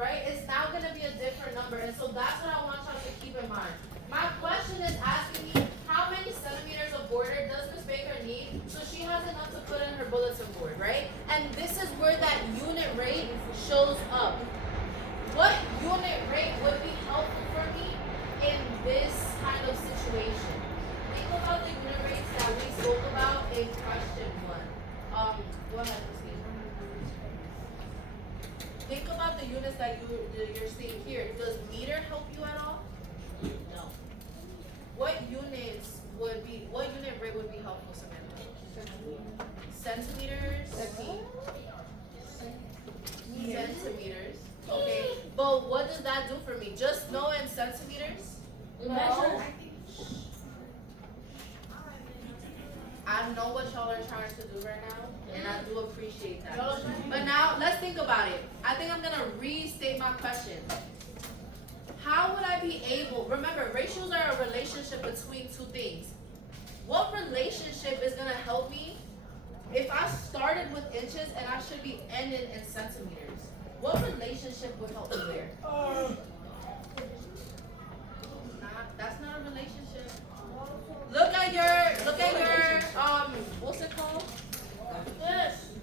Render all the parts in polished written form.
right? It's now going to be a different number. And so that's what I want y'all to keep in mind. My question is asking me, how many centimeters of border does Ms. Baker need so she has enough to put in her bulletin board, right? And this is where that unit rate shows up. What unit rate would be helpful for me in this kind of situation? Think about the unit rates that we spoke about in question 1. Go ahead, Christine. Think about the units that you're seeing here. Does meter help you at all? No. What unit rate would be helpful, Samantha? Centimeters? Centimeters. Okay. But what does that do for me? Just know in centimeters? No. I know what y'all are trying to do right now, and I do appreciate that. But now, let's think about it. I think I'm gonna restate my question. How would I be able, remember, ratios are a relationship between two things. What relationship is gonna help me if I started with inches and I should be ending in centimeters? What relationship would help me there? That's not a relationship. Look at your, what's it called?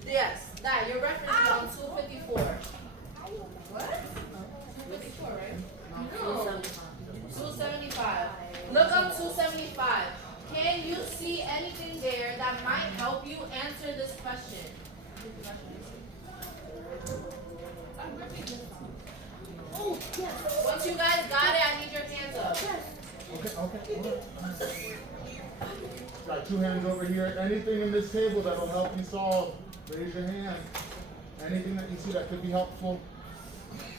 Yes, that, your reference is on 254. What? 54, right? No. 275. Look on 275. Can you see anything there that might help you answer this question? Oh, yes. Once you guys got it, I need your hands up. Okay. Got 2 hands over here. Anything in this table that'll help you solve, raise your hand. Anything that you see that could be helpful?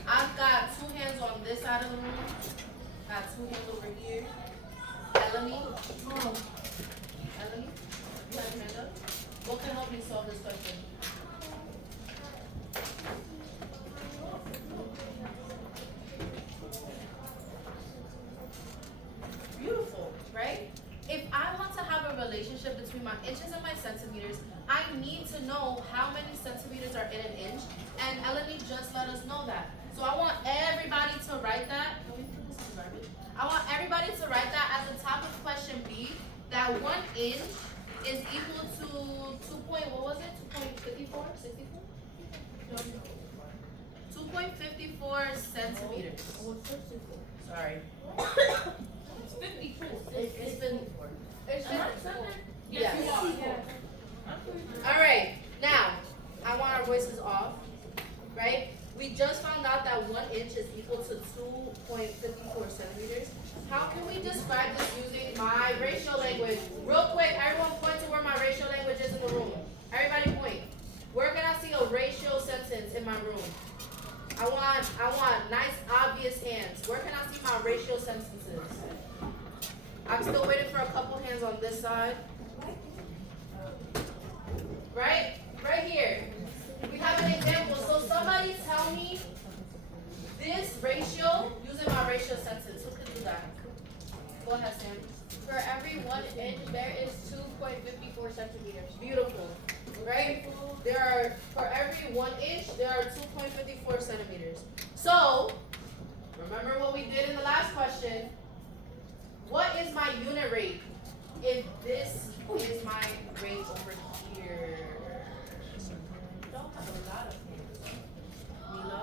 I've got 2 hands on this side of the room. Got 2 hands over here. Eleni, you have your hand up? What can help me solve this question? Beautiful, right? If I want to have a relationship between my inches and my centimeters, I need to know how many centimeters are in an inch, and Eleni just let us know that. So I want everybody to write that. Can we put this in garbage? I want everybody to write that at the top of question B, that 1 inch is equal to 2.54 centimeters. Sorry. It's 54. It's 54. It's 54. Yes. Yeah. All right. Now, I want our voices off, right? We just found out that 1 inch is equal to 2.54 centimeters. How can we describe this using my racial language? Real quick, everyone point to where my racial language is in the room. Everybody point. Where can I see a racial sentence in my room? I want nice, obvious hands. Where can I see my racial sentences? I'm still waiting for a couple hands on this side. Right? Right here. We have an example. So somebody tell me this ratio using my ratio sentence. Who can do that? Go ahead, Sam. For every 1 inch, there is 2.54 centimeters. Beautiful. Right? For every 1 inch, there are 2.54 centimeters. So, remember what we did in the last question. What is my unit rate? If this is my rate over here. Don't have a lot of hands. Mila?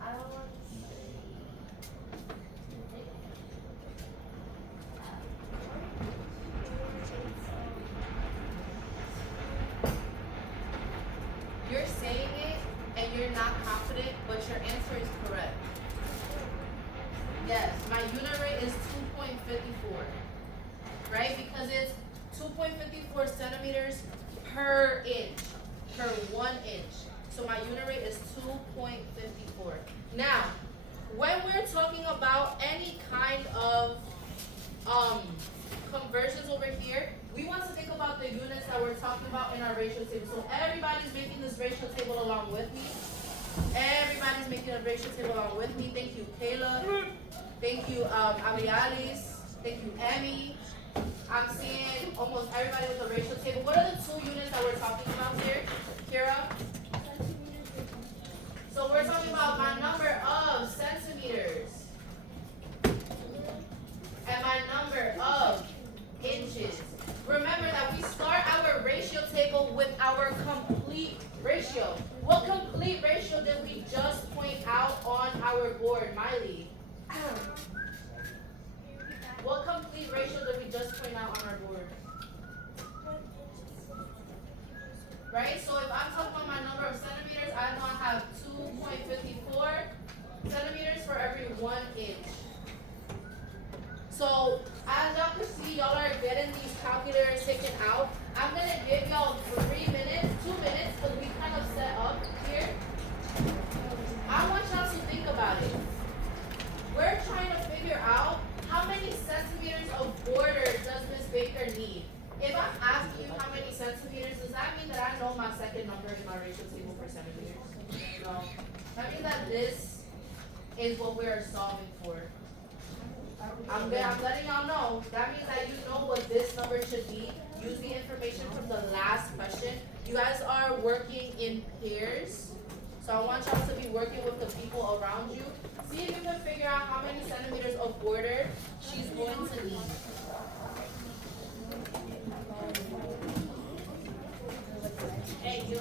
I don't want You're saying it and you're not confident, but your answer is correct. Yes, my unit rate is 2.54, right? Because it's 2.54 centimeters per inch, per 1 inch. So my unit rate is 2.54. Now, when we're talking about any kind of conversions over here, we want to think about the units that we're talking about in our ratio table. So everybody's making this ratio table along with me. Everybody's making a ratio table along with me. Thank you, Kayla. Thank you, Abialis. Thank you, Emmy. I'm seeing almost everybody with a ratio table. What are the 2 units that we're talking about here, Kira? ratio. What complete ratio did we just point out on our board, Miley? What complete ratio did we just point out on our board? Right? So if I'm talking about my number of centimeters, I know I have 2.54 centimeters for every 1 inch. So as y'all can see, y'all are getting these calculators taken out. I'm gonna give y'all 3 minutes, 2 minutes, because we kind of set up here. I want y'all to think about it. We're trying to figure out how many centimeters of border does Miss Baker need. If I'm asking you how many centimeters, does that mean that I know my second number in my ratio table for centimeters? No. That means that this is what we're solving for. I'm letting y'all know. That means that you know what this number should be. Use the information from the last question. You guys are working in pairs. So I want y'all to be working with the people around you. See if you can figure out how many centimeters of border she's going to need. Hey, you.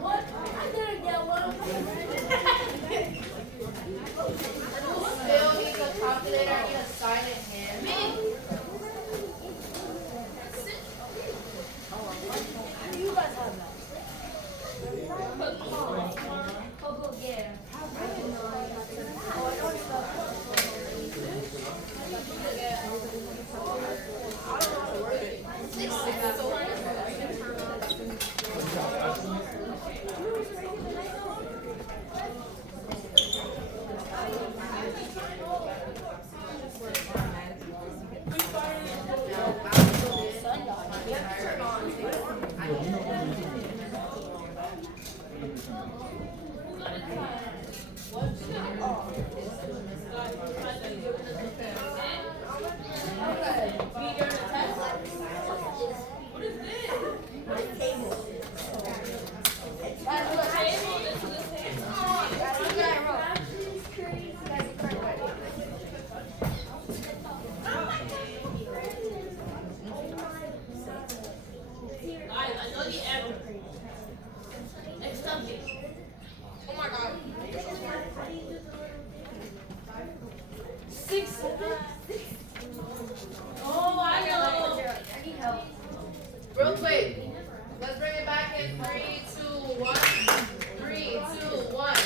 What? I didn't get one. Who still needs a calculator? I need a sign in hand. Me. You guys have that. Oh, yeah. Real quick. Let's bring it back in 3, 2, 1. 3, 2, 1.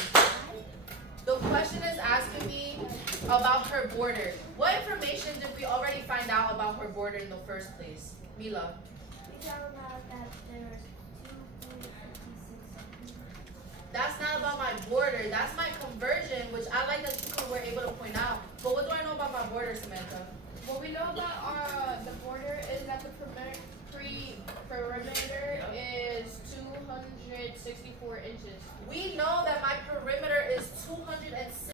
The question is asking me about her border. What information did we already find out about her border in the first place? Mila. We found out that there's 2.56. That's not about my border. That's my conversion, which I like that you were able to point out. But what do I know about my border, Samantha? Well, we know